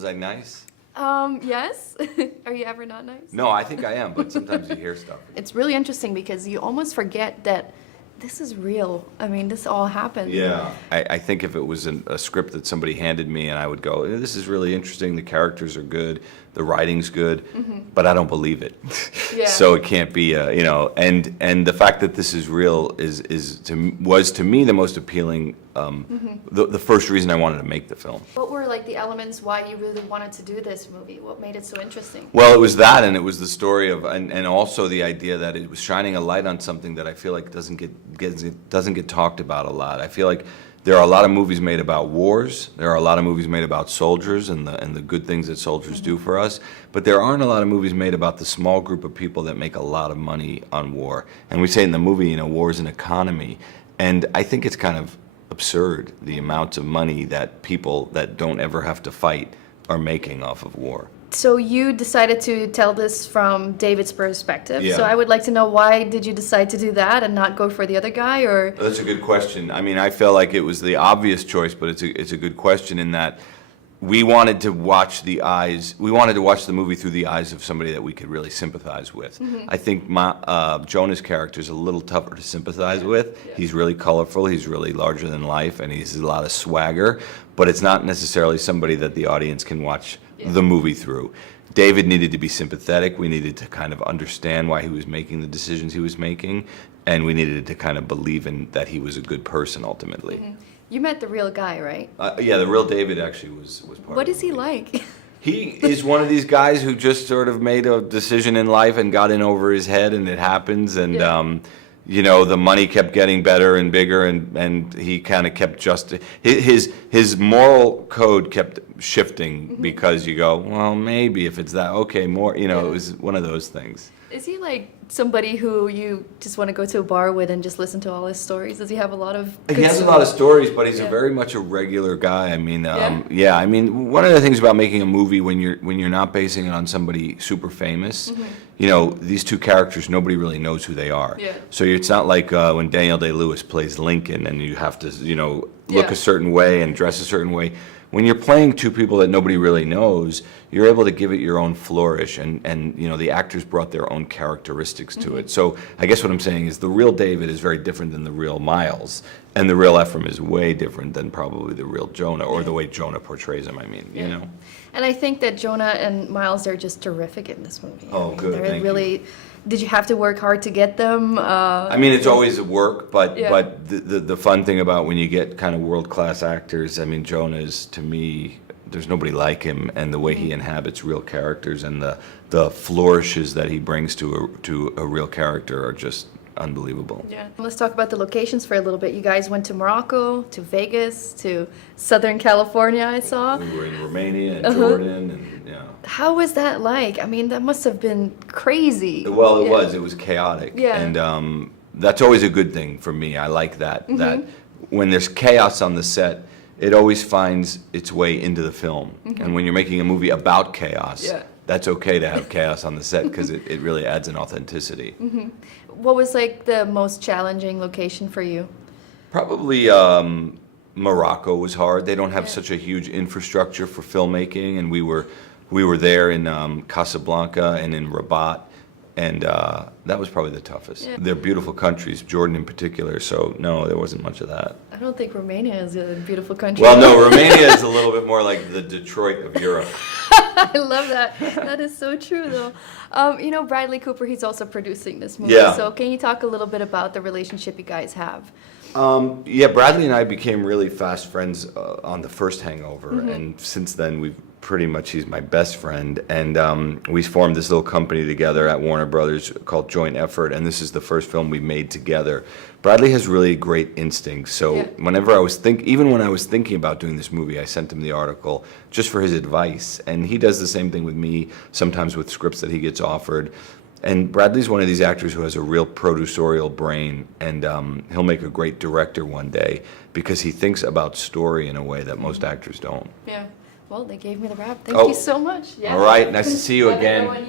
Was I nice? Yes. Are you ever not nice? No, I think I am, but sometimes you hear stuff. It's really interesting because you almost forget that this is real. I mean, this all happened. Yeah. I think if it was a script that somebody handed me and I would go, this is really interesting, the characters are good, the writing's good, but I don't believe it. Yeah. So it can't be, and the fact that this is real was to me the most appealing, the first reason I wanted to make the film. What were like the elements why you really wanted to do this movie? What made it so interesting? Well, it was that, and it was the story of, and also the idea that it was shining a light on something that I feel like doesn't get talked about a lot. I feel like there are a lot of movies made about wars. There are a lot of movies made about soldiers and the good things that soldiers do for us. But there aren't a lot of movies made about the small group of people that make a lot of money on war. And we say in the movie, war is an economy. And I think it's kind of absurd, the amounts of money that people that don't ever have to fight are making off of war. So you decided to tell this from David's perspective. Yeah. So I would like to know, why did you decide to do that and not go for the other guy? Or That's a good question. I mean, I felt like it was the obvious choice, but it's a good question in that we wanted to watch the movie through the eyes of somebody that we could really sympathize with. I think Jonah's character is a little tougher to sympathize with. Yeah. He's really colorful, he's really larger than life, and he's a lot of swagger, but it's not necessarily somebody that the audience can watch the movie through. David needed to be sympathetic. We needed to kind of understand why he was making the decisions he was making, and we needed to kind of believe in that he was a good person ultimately. you met the real guy, right? Yeah, the real David actually was part What of is the he movie. like? He is one of these guys who just sort of made a decision in life and got in over his head, and it happens, and the money kept getting better and bigger, and he kind of kept his moral code kept shifting because you go, well, maybe if it's that, okay, more, it was one of those things. Is he like somebody who you just want to go to a bar with and just listen to all his stories? Does he have a lot of good He has a stories? lot of stories, but he's Yeah. very much a regular guy. I mean, Yeah? I mean, one of the things about making a movie when you're not basing it on somebody super famous, these two characters, nobody really knows who they are. Yeah. So it's not like when Daniel Day-Lewis plays Lincoln and you have to, look Yeah. a certain way and dress a certain way. When you're playing two people that nobody really knows, you're able to give it your own flourish, and the actors brought their own characteristics to it. So I guess what I'm saying is the real David is very different than the real Miles, and the real Ephraim is way different than probably the real Jonah, or the way Jonah portrays him, you know? And I think that Jonah and Miles are just terrific in this movie. Oh, good, They're thank really. Did you have to work hard to get them? I mean, it's always a work, but Yeah. the fun thing about when you get kind of world-class actors, I mean, Jonah is, to me, there's nobody like him, and the way he inhabits real characters and the flourishes that he brings to a real character are just unbelievable. Yeah. Let's talk about the locations for a little bit. You guys went to Morocco, to Vegas, to Southern California, I saw. We were in Romania and Jordan, and How was that like? I mean, that must have been crazy. Well, it was chaotic, Yeah. and that's always a good thing for me. I like that when there's chaos on the set, it always finds its way into the film. And when you're making a movie about chaos, that's okay to have chaos on the set because it really adds an authenticity. What was like the most challenging location for you? Probably Morocco was hard. They don't have such a huge infrastructure for filmmaking, and we were there in Casablanca and in Rabat, and that was probably the toughest. Yeah. They're beautiful countries, Jordan in particular, so no, there wasn't much of that. I don't think Romania is a beautiful country. Well, no, Romania is a little bit more like the Detroit of Europe. I love that. That is so true, though. Bradley Cooper, he's also producing this movie. Yeah. So can you talk a little bit about the relationship you guys have? Bradley and I became really fast friends on the first Hangover, and since then he's my best friend, and we formed this little company together at Warner Brothers called Joint Effort, and this is the first film we made together. Bradley has really great instincts, so whenever even when I was thinking about doing this movie, I sent him the article just for his advice, and he does the same thing with me, sometimes with scripts that he gets offered. And Bradley's one of these actors who has a real producerial brain, and he'll make a great director one day because he thinks about story in a way that most actors don't. Yeah. Well, they gave me the wrap. Thank you so much. Yeah. All right, nice to see you again.